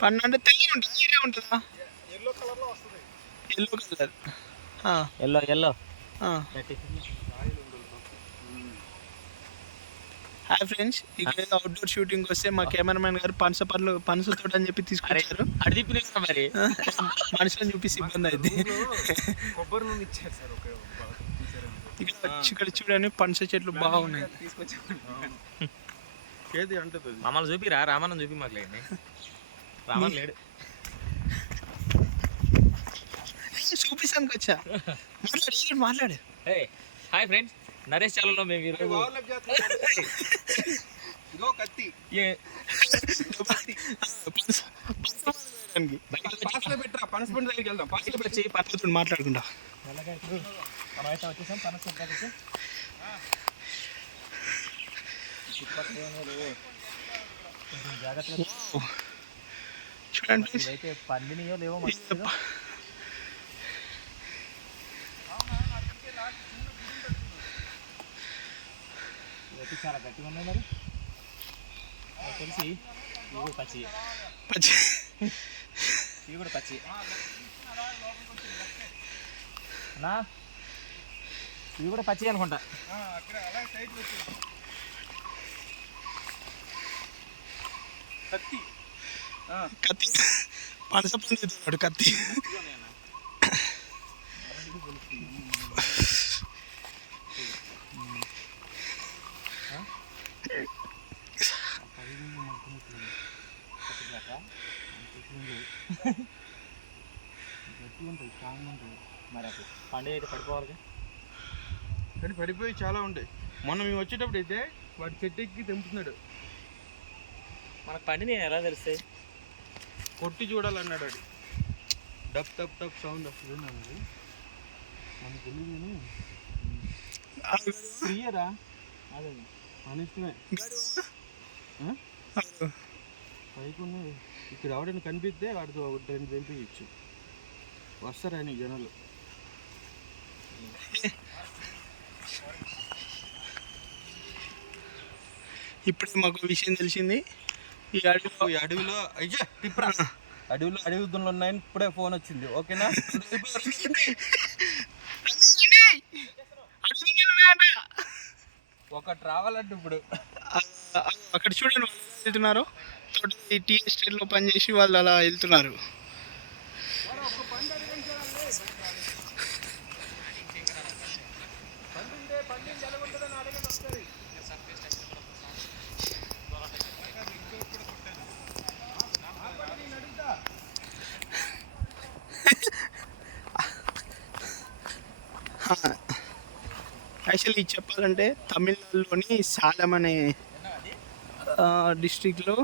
పండు అంటే తెల్లగా ఉంటుంది, ఎర్రగా ఉంటుందా? ఎల్లో కలర్లో వస్తుంది. Yellow colour. Yellow yellow. Hi friends, ఇక్కడ అవుట్డోర్ షూటింగ్ వస్తే మా కెమెరామెన్ గారు పనస తోట అని చెప్పి తీసుకొచ్చారు. అడి తిప్పి మరి మనుషులను చూపిస్తే ఇబ్బంది అయింది. కొబ్బరి నూనె ఇచ్చారు సార్. ఇక్కడ చూడండి పనస చెట్లు బాగున్నాయి. ఏది అంటుంది మమ్మల్ని చూపిరా, రామన్న చూపి మాకు లేండి. రామన్ లేడు, చూపిస్తానికి వచ్చా. మాట్లాడు. హాయ్ ఫ్రెండ్స్, నరేష్ ఛానల్లో మేము ఈరోజు కత్తి పెట్టరా పనసపండు దగ్గరికి వెళ్దాం. పక్కన మాట్లాడుకుంటా. మనమైతే వచ్చేసాం పనస చెట్లకి. జాగ్రత్తగా చూడండి, ఇదైతే పండినయో లేవో చాలా గట్టిగా ఉన్నాయి. మరి తెలిసి ఇవి కూడా పచ్చి ఇవి కూడా పచ్చి అన్నా, ఇవి కూడా పచ్చి అనుకుంటా. కత్తి కత్తి పనస పండు ఎత్తున్నాడు కత్తి. మరి పండుగ అయితే పడిపోవాలి కానీ పడిపోయి చాలా ఉంటాయి. మొన్న మేము వచ్చేటప్పుడు అయితే వాటి చెట్టు ఎక్కి తెంపుతున్నాడు. మనకు పండి నేను ఎలా తెలుస్తాయి? కొట్టి చూడాలన్నాడు వాడు. డప్ టప్ టప్ సౌండ్ వస్తుంది. మనకు తెలియదు క్లియరా? అదే మన ఇష్టమే. పైకి ఉన్నది ఇక్కడ ఎవడైనా కనిపిస్తే వాడితో ఒకటి రెండు తెంపించచ్చు. వస్తారని జనాలు. ఇప్పుడు మాకు విషయం తెలిసింది. ఈ అడవిలో అయ్యా తిప్పరా, అడవిలో అడవి దున్నులు ఉన్నాయని ఇప్పుడే ఫోన్ వచ్చింది. ఓకేనా? ఒకటి రావాలంటే ఇప్పుడు అక్కడ చూడండి వాళ్ళు వెళ్తున్నారు. టీ ఎస్టేట్లో పనిచేసి వాళ్ళు అలా వెళ్తున్నారు. యాక్చువల్లీ చెప్పాలంటే తమిళనాడులోని సాలం అనే డిస్ట్రిక్ట్లో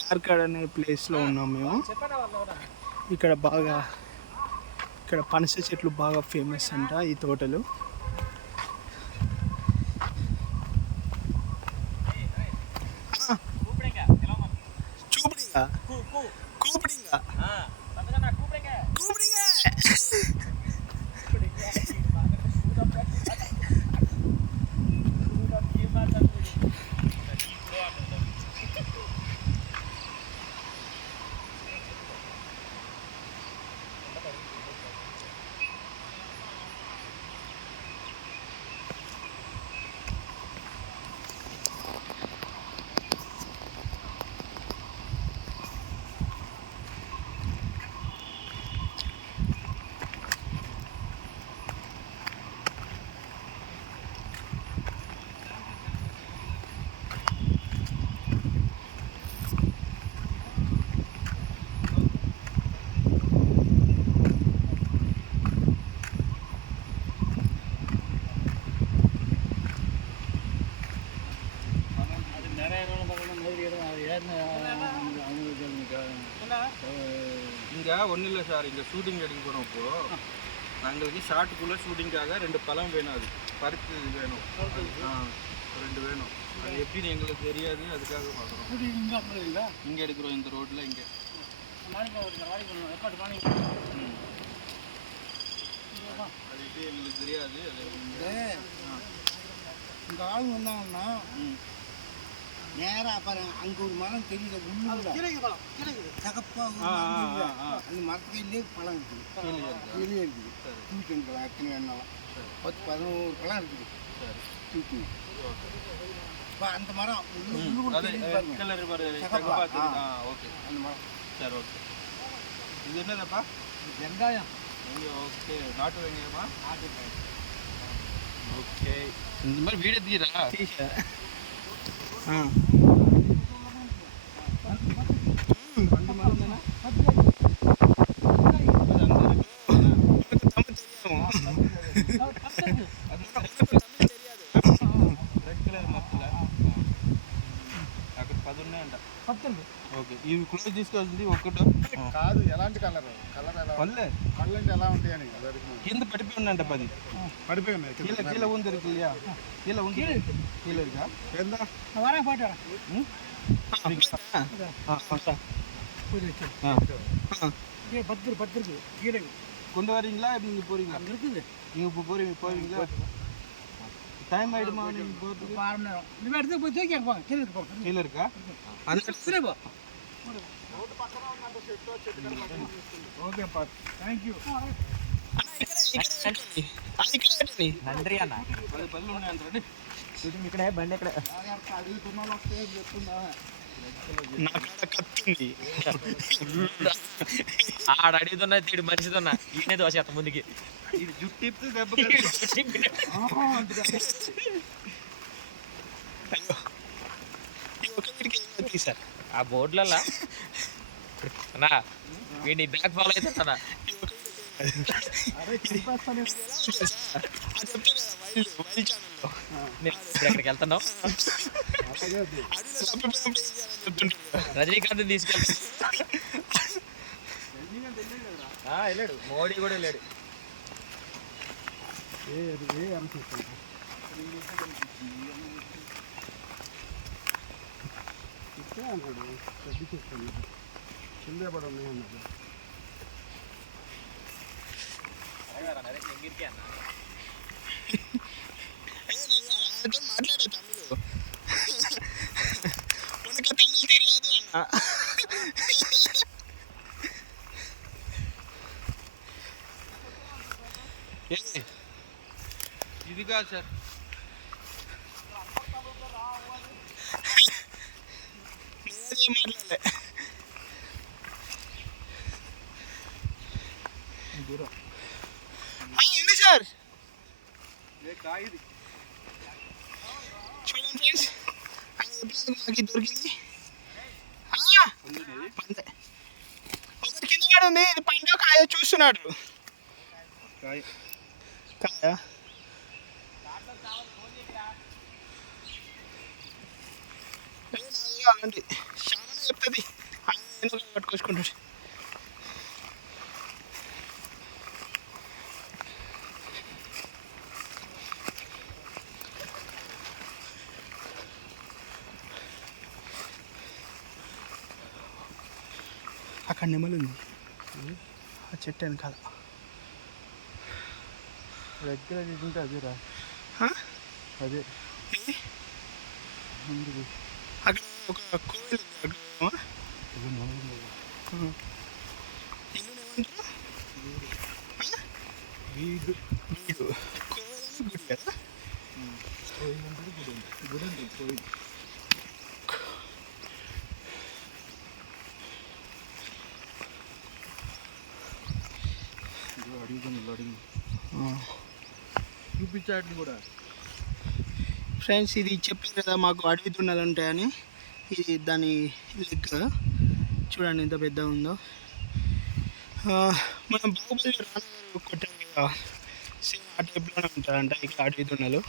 యార్కాడ్ అనే ప్లేస్లో ఉన్నాం మేము. ఇక్కడ పనస చెట్లు బాగా ఫేమస్ అంట ఈ తోటలు. இங்கே ஒன்றும் இல்லை சார். இங்கே ஷூட்டிங் எடுக்க போனோம். இப்போது நாங்களுக்கு ஷார்ட்டுக்குள்ளே ஷூட்டிங்காக 2 பழம் வேணும். அது பருத்து வேணும். ரெண்டு வேணும். அது எப்படின்னு எங்களுக்கு தெரியாது. அதுக்காக பார்க்குறோம். இங்கே எடுக்கிறோம் இந்த ரோட்டில். இங்கே அது எப்படி எங்களுக்கு தெரியாது. அது இங்கே ஆள் வந்தாங்கன்னா நேராக அப்புறம் அங்கே ஒரு மரம் தெரியல உள்ளூர் சகப்பாக அந்த மரத்துலேயே பழம் இருக்குது கீழே இருக்குது தூக்கி பழம் எத்தனை வேணாலும் 10-11 பழம் இருக்குது தூக்கி இப்போ அந்த மரம் ஓகே அந்த மரம் சரி ஓகே இது என்னதாப்பா வெங்காயம் ஓகே நாட்டு வெங்காயமா நாட்டு வெங்காயம் ஓகே இந்த மாதிரி வீடு தீரா రెడ్ కలర్ మొక్కల అక్కడ 10 ఉన్నాయంట ఓకే ఇవి కూడా తీసుకొచ్చింది ఒక్కటో కాదు ఎలాంటి కలర్ ఎలా పల్లె కళ్ళు అంటే ఎలా ఉంటాయని కింద పడిపోయి ఉన్నాయంట 10 పడిపోయి ఉన్నాయి கீழே ஊந்து இருக்கு இல்லையா கீழே ஊந்து கீழே இருக்கா ఏందా வரேன் போயிட்டு வரேன் பத்து இருக்கு கீழே கொண்டு வரீங்களா நீங்க போறீங்களா இருக்குது நீங்க இப்போ போறீங்களா டைம் ஆயிடுமா நீங்க போறதுக்கு 1/2 மணி நேரம் இந்த இடத்துக்கு போய் தூக்கி போங்க கீழே இருக்கு போங்க கீழே இருக்கா அந்த இடத்துல போ ఓకేపా థ్యాంక్ యూ నండ్రి అన్న 10 ఉన్నాయంటే ఇక్కడే బండి ఎక్కడ అడుగుతున్నాను వస్తే చెప్తున్నా నా కాడ కత్తుంది ఆడ అడుగుతున్నా తీడు మనిషితున్నా ఈయనే దోశ ముందుకి ఇది జుట్టు తిప్పితే దెబ్బ సార్ ఆ బోర్డులల్లా అన్నా వీడిని బ్యాక్ ఫాలో అవుతున్నా ఎక్కడికి వెళ్తున్నావు రజనీకాంత్ తీసుకెళ్తా వెళ్ళాడు మోడీ కూడా వెళ్ళాడు కిందే పడి ఉన్నాయి మాట్లాడే తమిళ ఉనకు తమిళ్ తెలియదు అన్న ఇది కాదు సార్ మాట్లాడలే ఉంది సార్ చూడండి ఫ్రెండ్స్ మాకు దొరికింది పందే ఒకటి కింద పడి ఉంది ఇది పండు కాయ చూస్తున్నాడు కాయ అలాంటి చాలా చెప్తుంది ఎందుకు పట్టుకొచ్చుకుంటాడు అక్కడ నెమలు ఉంది ఆ చెట్టు వెనకాల దగ్గర తీసుకుంటే అదే రా అదే అక్కడ ఒక కోవిల్ ఉంది అక్కడ ఇల్లు ఏమంటారు వీడు కోవిల్ గుడి కదా గుడి చూపించాడు కూడా ఫ్రెండ్స్ ఇది చెప్పారు కదా మాకు అడవి దున్నలు ఉంటాయని ఇది దాని లెగ్ చూడండి ఎంత పెద్దగా ఉందో మనం బాహుబలి రాను కొట్టాం కదా సేమ్ ఆ టైప్లోనే ఉంటారంట ఇక్కడ అడవి దున్నలు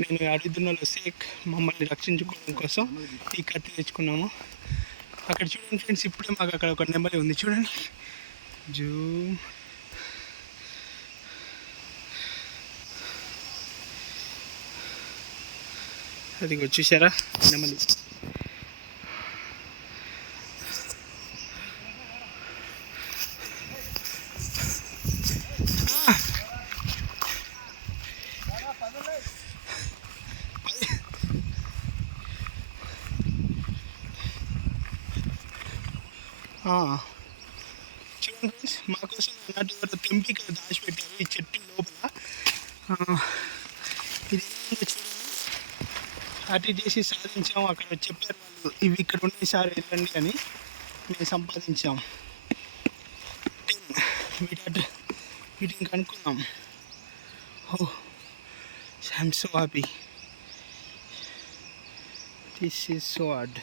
నేను అడవి దున్నలు వస్తే మమ్మల్ని రక్షించుకోవడం కోసం ఈ కత్తి తెచ్చుకున్నాము అక్కడ చూడండి ఫ్రెండ్స్ ఇప్పుడే మాకు అక్కడ ఒక నెంబర్ ఉంది చూడండి జూమ్ అది వచ్చేసారా నెమలి చూడండి ఫ్రెండ్స్, మాకోసం అన్నట్టు ఎవరో తెంపి ఇక్కడ దాచిపెట్టారు ఈ చెట్టు లోపల. ఇది చూడండి, అటు చేసి సాధించాము. అక్కడ చెప్పారు వాళ్ళు, ఇవి ఇక్కడ ఉన్నాయి సార్ వెళ్ళండి అని. మేము సంపాదించాం వీటిని కనుక్కున్నాం. Oh I'm so happy. This is so hard.